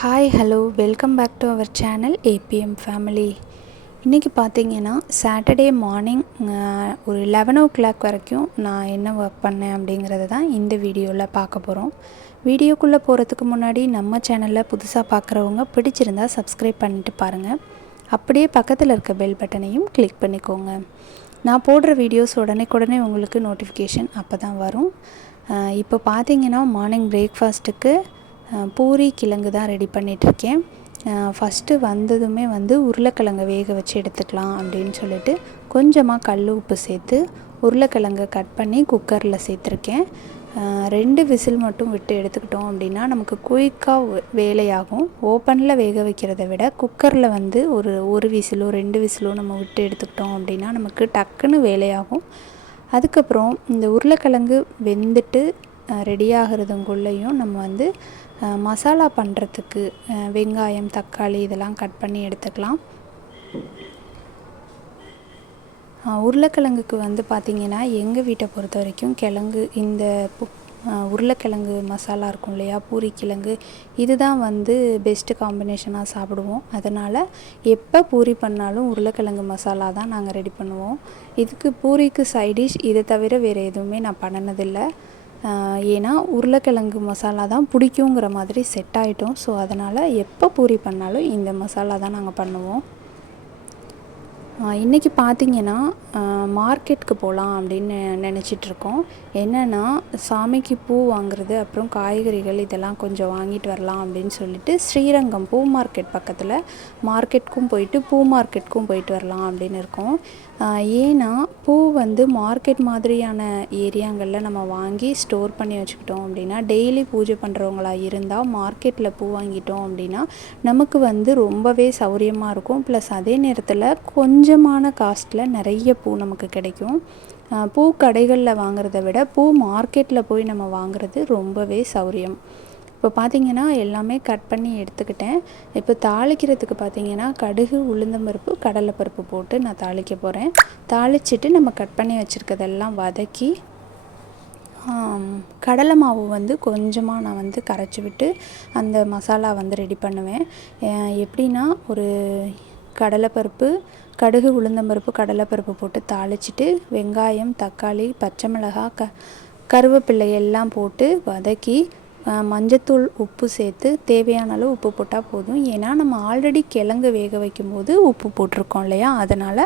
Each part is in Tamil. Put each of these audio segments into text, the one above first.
Hi hello welcome back to our channel ABM family இன்றைக்கி பார்த்தீங்கன்னா சாட்டர்டே மார்னிங் ஒரு லெவன் ஓ கிளாக் வரைக்கும் நான் என்ன ஒர்க் பண்ணேன் அப்படிங்கிறத தான் இந்த வீடியோவில் பார்க்க போகிறோம் வீடியோக்குள்ளே போகிறதுக்கு முன்னாடி நம்ம சேனலில் புதுசாக பார்க்குறவங்க பிடிச்சிருந்தா சப்ஸ்கிரைப் பண்ணிட்டு பாருங்கள் அப்படியே பக்கத்தில் இருக்க பெல் பட்டனையும் கிளிக் பண்ணிக்கோங்க. நான் போடுற வீடியோஸ் உடனே உங்களுக்கு நோட்டிஃபிகேஷன் அப்போ தான் வரும் இப்போ பார்த்தீங்கன்னா மார்னிங் பிரேக்ஃபாஸ்ட்டுக்கு பூரி கிழங்கு தான் ரெடி பண்ணிகிட்ருக்கேன் ஃபஸ்ட்டு வந்ததுமே வந்து உருளைக்கிழங்கை வேக வச்சு எடுத்துக்கலாம் அப்படின்னு சொல்லிட்டு கொஞ்சமாக கல் உப்பு சேர்த்து உருளைக்கிழங்கை கட் பண்ணி குக்கரில் சேர்த்துருக்கேன். ரெண்டு விசில் மட்டும் விட்டு எடுத்துக்கிட்டோம் அப்படின்னா நமக்கு குயிக்காக வேலையாகும். ஓப்பனில் வேக வைக்கிறத விட குக்கரில் வந்து ஒரு ஒரு விசிலோ ரெண்டு விசிலோ நம்ம விட்டு எடுத்துக்கிட்டோம் அப்படின்னா நமக்கு டக்குன்னு வேலையாகும். அதுக்கப்புறம் இந்த உருளைக்கிழங்கு வெந்துட்டு ரெடி ஆகிறதுக்குள்ளேயும் நம்ம வந்து மசாலா பண்ணுறதுக்கு வெங்காயம் தக்காளி இதெல்லாம் கட் பண்ணி எடுத்துக்கலாம். உருளைக்கிழங்குக்கு வந்து பார்த்திங்கன்னா எங்கள் வீட்டை பொறுத்த வரைக்கும் கிழங்கு இந்த உருளைக்கிழங்கு மசாலா இருக்கும் இல்லையா பூரி கிழங்கு இதுதான் வந்து பெஸ்ட்டு காம்பினேஷனாக சாப்பிடுவோம். அதனால் எப்போ பூரி பண்ணாலும் உருளைக்கிழங்கு மசாலா தான் நாங்கள் ரெடி பண்ணுவோம். இதுக்கு பூரிக்கு சைடிஷ் இதை தவிர வேறு எதுவுமே நான் பண்ணினதில்லை. ஏன்னா உருளைக்கிழங்கு மசாலா தான் பிடிக்குங்கிற மாதிரி செட் ஆகிட்டோம் ஸோ அதனால் எப்போ பூரி பண்ணாலும் இந்த மசாலா தான் நாங்கள் பண்ணுவோம். இன்றைக்கி பார்த்தீங்கன்னா மார்க்கெட்டுக்கு போகலாம் அப்படின்னு நினச்சிட்ருக்கோம். என்னென்னா சாமிக்கு பூ வாங்குறது அப்புறம் காய்கறிகள் இதெல்லாம் கொஞ்சம் வாங்கிட்டு வரலாம் அப்படின்னு சொல்லிட்டு ஸ்ரீரங்கம் பூ மார்க்கெட் பக்கத்தில் மார்க்கெட்டுக்கும் போயிட்டு பூ மார்க்கெட்டுக்கும் போயிட்டு வரலாம் அப்படின்னு இருக்கோம். ஏன்னா பூ வந்து மார்க்கெட் மாதிரியான ஏரியாங்களில் நம்ம வாங்கி ஸ்டோர் பண்ணி வச்சுக்கிட்டோம் அப்படின்னா டெய்லி பூஜை பண்ணுறவங்களா இருந்தால் மார்க்கெட்டில் பூ வாங்கிட்டோம் அப்படின்னா நமக்கு வந்து ரொம்பவே சௌரியமாக இருக்கும். ப்ளஸ் அதே நேரத்தில் கொஞ்சமான காஸ்ட்டில் நிறைய பூ நமக்கு கிடைக்கும். பூ கடைகளில் வாங்குறத விட பூ மார்க்கெட்டில் போய் நம்ம வாங்குறது ரொம்பவே சௌரியம். இப்போ பார்த்தீங்கன்னா எல்லாமே கட் பண்ணி எடுத்துக்கிட்டேன். இப்போ தாளிக்கிறதுக்கு பார்த்தீங்கன்னா கடுகு உளுந்தம்பருப்பு கடலைப்பருப்பு போட்டு நான் தாளிக்க போகிறேன் தாளிச்சிட்டு நம்ம கட் பண்ணி வச்சுருக்கதெல்லாம் வதக்கி கடலை மாவு வந்து கொஞ்சமாக நான் வந்து கரைச்சி விட்டு அந்த மசாலா வந்து ரெடி பண்ணுவேன். எப்படின்னா ஒரு கடலைப்பருப்பு கடுகு உளுந்தம்பருப்பு கடலைப்பருப்பு போட்டு தாளிச்சிட்டு வெங்காயம் தக்காளி பச்சை மிளகாய் க கருவேப்பிள்ளை எல்லாம் போட்டு வதக்கி மஞ்சத்தூள் உப்பு சேர்த்து தேவையான அளவு உப்பு போட்டால் போதும். ஏன்னா நம்ம ஆல்ரெடி கிழங்கு வேக வைக்கும்போது உப்பு போட்டிருக்கோம் இல்லையா? அதனால்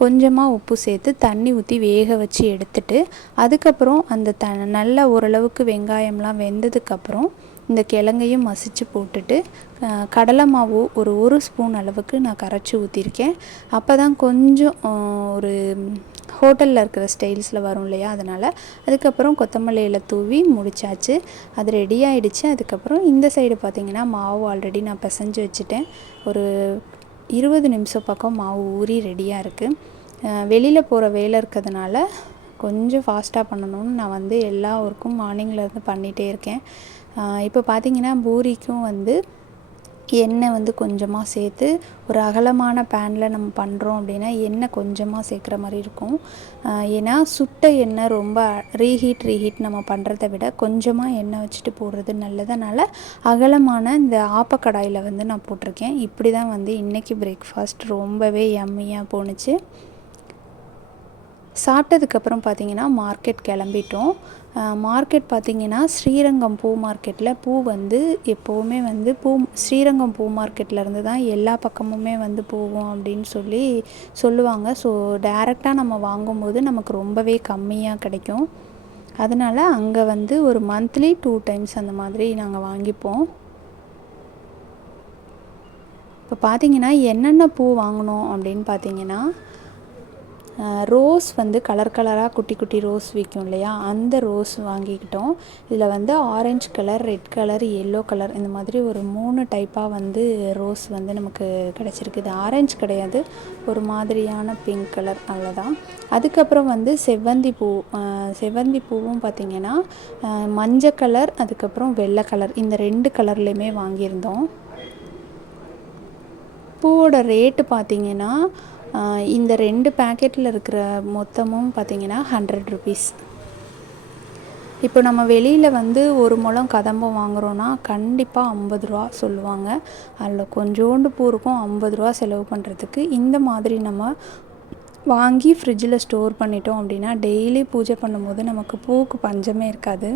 கொஞ்சமாக உப்பு சேர்த்து தண்ணி ஊற்றி வேக வச்சு எடுத்துட்டு அதுக்கப்புறம் அந்த த நல்ல ஓரளவுக்கு வெங்காயம்லாம் வெந்ததுக்கப்புறம் இந்த கிழங்கையும் மசிச்சு போட்டுட்டு கடலை மாவு ஒரு ஒரு ஸ்பூன் அளவுக்கு நான் கரைச்சி ஊற்றிருக்கேன் அப்போ தான் கொஞ்சம் ஒரு ஹோட்டலில் இருக்கிற ஸ்டைல்ஸில் வரும் இல்லையா? அதனால் அதுக்கப்புறம் கொத்தமல்லியில் தூவி முடிச்சாச்சு. அது ரெடி ஆகிடுச்சு அதுக்கப்புறம் இந்த சைடு பார்த்திங்கன்னா மாவு ஆல்ரெடி நான் பிசைஞ்சு வச்சுட்டேன். ஒரு இருபது நிமிஷம் பக்கம் மாவு ஊறி ரெடியாக இருக்குது வெளியில் போகிற வேலை இருக்கிறதுனால கொஞ்சம் ஃபாஸ்ட்டாக பண்ணணும்னு நான் வந்து எல்லா ஒர்க்கும் மார்னிங்லேருந்து பண்ணிகிட்டே இருக்கேன். இப்போ பார்த்திங்கன்னா பூரிக்கும் வந்து எண்ணெய் வந்து கொஞ்சமாக சேர்த்து ஒரு அகலமான பேனில் நம்ம பண்ணுறோம் அப்படின்னா எண்ணெய் கொஞ்சமாக சேர்க்குற மாதிரி இருக்கும். ஏன்னா சுட்ட எண்ணெய் ரொம்ப ரீஹீட் ரீஹீட் நம்ம பண்ணுறத விட கொஞ்சமாக எண்ணெய் வச்சுட்டு போடுறது நல்லதுனால அகலமான இந்த ஆப்பக்கடாயில் வந்து நான் போட்டிருக்கேன். இப்படி தான் வந்து இன்றைக்கி பிரேக்ஃபாஸ்ட் ரொம்பவே எம்மியாக போணுச்சு. சாப்பிட்டதுக்கப்புறம் பார்த்தீங்கன்னா மார்க்கெட் கிளம்பிட்டோம். மார்க்கெட் பார்த்தீங்கன்னா ஸ்ரீரங்கம் பூ மார்க்கெட்டில் பூ வந்து எப்போவுமே வந்து பூ ஸ்ரீரங்கம் பூ மார்க்கெட்லேருந்து தான் எல்லா பக்கமுமே வந்து போகும் அப்படின்னு சொல்லி சொல்லுவாங்க. ஸோ டைரெக்டாக நம்ம வாங்கும்போது நமக்கு ரொம்பவே கம்மியாக கிடைக்கும். அதனால் அங்கே வந்து ஒரு மந்த்லி டூ டைம்ஸ் அந்த மாதிரி நாங்கள் வாங்கிப்போம். இப்போ பார்த்தீங்கன்னா என்னென்ன பூ வாங்கினோம் அப்படின்னு பார்த்தீங்கன்னா ரோஸ் வந்து கலர் கலராக குட்டி குட்டி ரோஸ் விற்கும் இல்லையா? அந்த ரோஸ் வாங்கிக்கிட்டோம். இதில் வந்து orange colour red colour yellow colour இந்த மாதிரி ஒரு மூணு டைப்பாக வந்து ரோஸ் வந்து நமக்கு கிடச்சிருக்கு. இது ஆரஞ்சு கிடையாது. ஒரு மாதிரியான பிங்க் கலர் அவ்வளோதான் அதுக்கப்புறம் வந்து செவ்வந்தி பூ செவ்வந்தி பூவும் பார்த்திங்கன்னா மஞ்சள் கலர் அதுக்கப்புறம் வெள்ளை கலர் இந்த ரெண்டு கலர்லேயுமே வாங்கியிருந்தோம். பூவோட ரேட்டு பார்த்தீங்கன்னா இந்த ரெண்டு பேக்கெட்டில் இருக்கிற மொத்தமும் பார்த்தீங்கன்னா ஹண்ட்ரட் ருபீஸ் இப்போ நம்ம வெளியில் வந்து ஒரு முழம் கதம்பம் வாங்குகிறோன்னா கண்டிப்பாக ஐம்பது ரூபா சொல்லுவாங்க. அதில் கொஞ்சோண்டு பூ இருக்கும் ஐம்பது ரூபா செலவு பண்ணுறதுக்கு இந்த மாதிரி நம்ம வாங்கி ஃப்ரிட்ஜில் ஸ்டோர் பண்ணிட்டோம் அப்படின்னா டெய்லி பூஜை பண்ணும்போது நமக்கு பூவுக்கு பஞ்சமே இருக்காது.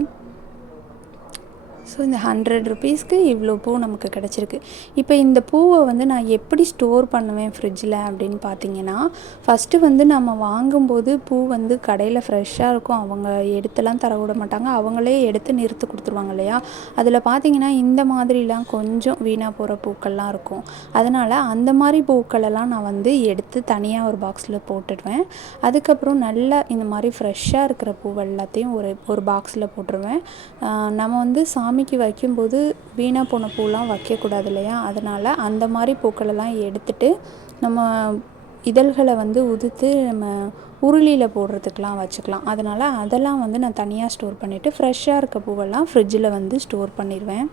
ஸோ இந்த ஹண்ட்ரட் ருபீஸ்க்கு இவ்வளோ பூ நமக்கு கிடச்சிருக்கு. இப்போ இந்த பூவை வந்து நான் எப்படி ஸ்டோர் பண்ணுவேன் ஃப்ரிட்ஜில் அப்படின்னு பார்த்தீங்கன்னா ஃபஸ்ட்டு வந்து நம்ம வாங்கும்போது பூ வந்து கடையில் ஃப்ரெஷ்ஷாக இருக்கும். அவங்க எடுத்துலாம் தர விட மாட்டாங்க. அவங்களே எடுத்து நிறுத்து கொடுத்துருவாங்க இல்லையா? அதில் பார்த்தீங்கன்னா இந்த மாதிரிலாம் கொஞ்சம் வீணாக போகிற பூக்கள்லாம் இருக்கும். அதனால் அந்த மாதிரி பூக்களெல்லாம் நான் வந்து எடுத்து தனியாக ஒரு பாக்ஸில் போட்டுடுவேன். அதுக்கப்புறம் நல்லா இந்த மாதிரி ஃப்ரெஷ்ஷாக இருக்கிற பூ எல்லாத்தையும் ஒரு ஒரு பாக்ஸில் போட்டுருவேன். நம்ம வந்து சாமி சாமிக்கு வைக்கும்போது வீணாக போன பூலாம் வைக்கக்கூடாது இல்லையா? அதனால் அந்த மாதிரி பூக்களெல்லாம் எடுத்துட்டு நம்ம இதழ்களை வந்து உதிர்த்து நம்ம உருளியில் போடுறதுக்கெலாம் வச்சுக்கலாம். அதனால் அதெல்லாம் வந்து நான் தனியாக ஸ்டோர் பண்ணிவிட்டு ஃப்ரெஷ்ஷாக இருக்க பூவெல்லாம் ஃப்ரிட்ஜில் வந்து ஸ்டோர் பண்ணிடுவேன்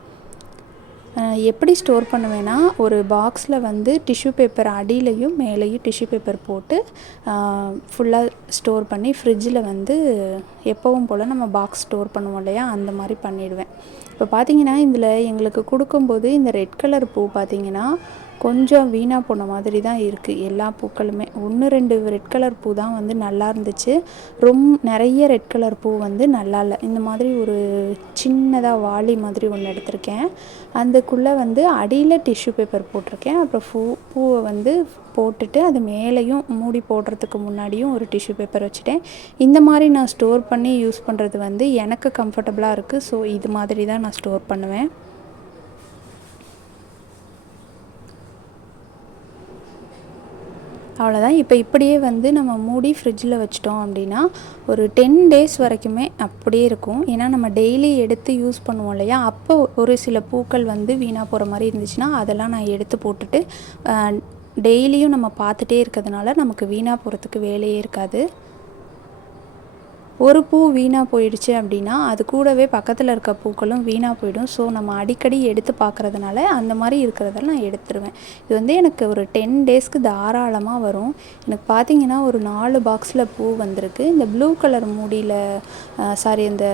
எப்படி ஸ்டோர் பண்ணுவேன்னா ஒரு பாக்ஸில் வந்து டிஷ்யூ பேப்பர் அடியிலையும் மேலேயும் டிஷ்யூ பேப்பர் போட்டு ஃபுல்லாக ஸ்டோர் பண்ணி ஃப்ரிட்ஜில் வந்து எப்போவும் போல் நம்ம பாக்ஸ் ஸ்டோர் பண்ணுவோம் இல்லையா? அந்த மாதிரி பண்ணிவிடுவேன் இப்போ பார்த்தீங்கன்னா இதில் எங்களுக்கு கொடுக்கும்போது இந்த ரெட் கலர் பூ பார்த்தீங்கன்னா கொஞ்சம் வீணாக போன மாதிரி தான் இருக்குது எல்லா பூக்களுமே. ஒன்று ரெண்டு ரெட் கலர் பூ தான் வந்து நல்லா இருந்துச்சு. ரொம் நிறைய ரெட் கலர் பூ வந்து நல்லா இல்லை. இந்த மாதிரி ஒரு சின்னதாக வாளி மாதிரி ஒன்று எடுத்திருக்கேன். அதுக்குள்ளே வந்து அடியில் டிஷ்யூ பேப்பர் போட்டிருக்கேன். அப்புறம் பூ பூவை வந்து போட்டுட்டு அது மேலேயும் மூடி போடுறதுக்கு முன்னாடியும் ஒரு டிஷ்யூ பேப்பர் வச்சுட்டேன். இந்த மாதிரி நான் ஸ்டோர் பண்ணி யூஸ் பண்ணுறது வந்து எனக்கு கம்ஃபர்டபுளாக இருக்குது ஸோ இது மாதிரி தான் நான் ஸ்டோர் பண்ணுவேன். அவ்வளோதான் இப்போ இப்படியே வந்து நம்ம மூடி ஃப்ரிட்ஜில் வச்சிட்டோம் அப்படின்னா ஒரு டென் டேஸ் வரைக்குமே அப்படியே இருக்கும். ஏன்னா நம்ம டெய்லி எடுத்து யூஸ் பண்ணுவோம் இல்லையா? அப்போ ஒரு சில பூக்கள் வந்து வீணாக போகிற மாதிரி இருந்துச்சுன்னா அதெல்லாம் நான் எடுத்து போட்டுட்டு டெய்லியும் நம்ம பார்த்துட்டே இருக்கிறதுனால நமக்கு வீணாக போகிறதுக்கு வேலையே இருக்காது. ஒரு பூ வீணாக போயிடுச்சு அப்படின்னா அது கூடவே பக்கத்தில் இருக்க பூக்களும் வீணாக போயிடும். ஸோ நம்ம அடிக்கடி எடுத்து பார்க்குறதுனால அந்த மாதிரி இருக்கிறதெல்லாம் நான் எடுத்துருவேன். இது வந்து எனக்கு ஒரு டென் டேஸ்க்கு தாராளமாக வரும். எனக்கு பார்த்தீங்கன்னா ஒரு நாலு பாக்ஸில் பூ வந்திருக்கு. இந்த ப்ளூ கலர் மூடியில் சாரி இந்த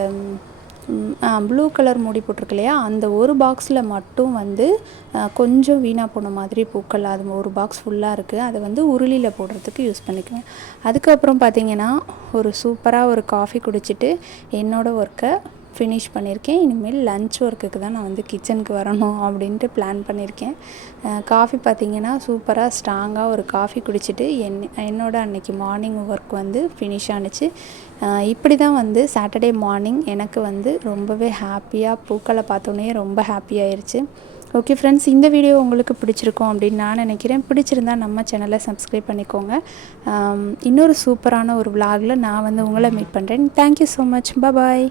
ப்ளூ கலர் மூடி போட்டிருக்கு இல்லையா அந்த ஒரு பாக்ஸில் மட்டும் வந்து கொஞ்சம் வீணாக போன மாதிரி பூக்கள் அது ஒரு பாக்ஸ் ஃபுல்லாக இருக்குது அதை வந்து உருளியில் போடுறதுக்கு யூஸ் பண்ணிக்குவேன் அதுக்கப்புறம் பார்த்திங்கன்னா ஒரு சூப்பராக ஒரு காஃபி குடிச்சிட்டு என்னோடய ஒர்க்கை ஃபினிஷ் பண்ணியிருக்கேன். இனிமேல் லன்ச் ஒர்க்குக்கு தான் நான் வந்து கிச்சனுக்கு வரணும் அப்படின்ட்டு பிளான் பண்ணியிருக்கேன். காஃபி பார்த்திங்கன்னா சூப்பராக ஸ்ட்ராங்காக ஒரு காஃபி குடிச்சிட்டு என் என்னோடய அன்னைக்கு மார்னிங் ஒர்க் வந்து ஃபினிஷ் ஆணுச்சு இப்படி தான் வந்து சாட்டர்டே மார்னிங் எனக்கு வந்து ரொம்பவே ஹாப்பியாக பூக்களை பார்த்தோன்னே ரொம்ப ஹாப்பியாயிருச்சு ஓகே ஃப்ரெண்ட்ஸ் இந்த வீடியோ உங்களுக்கு பிடிச்சிருக்கும் அப்படின்னு நான் நினைக்கிறேன். பிடிச்சிருந்தா நம்ம சேனலை சப்ஸ்கிரைப் பண்ணிக்கோங்க. இன்னொரு சூப்பரான ஒரு விலாகில் நான் வந்து உங்களை மீட் பண்ணுறேன் தேங்க்யூ ஸோ மச் பாய்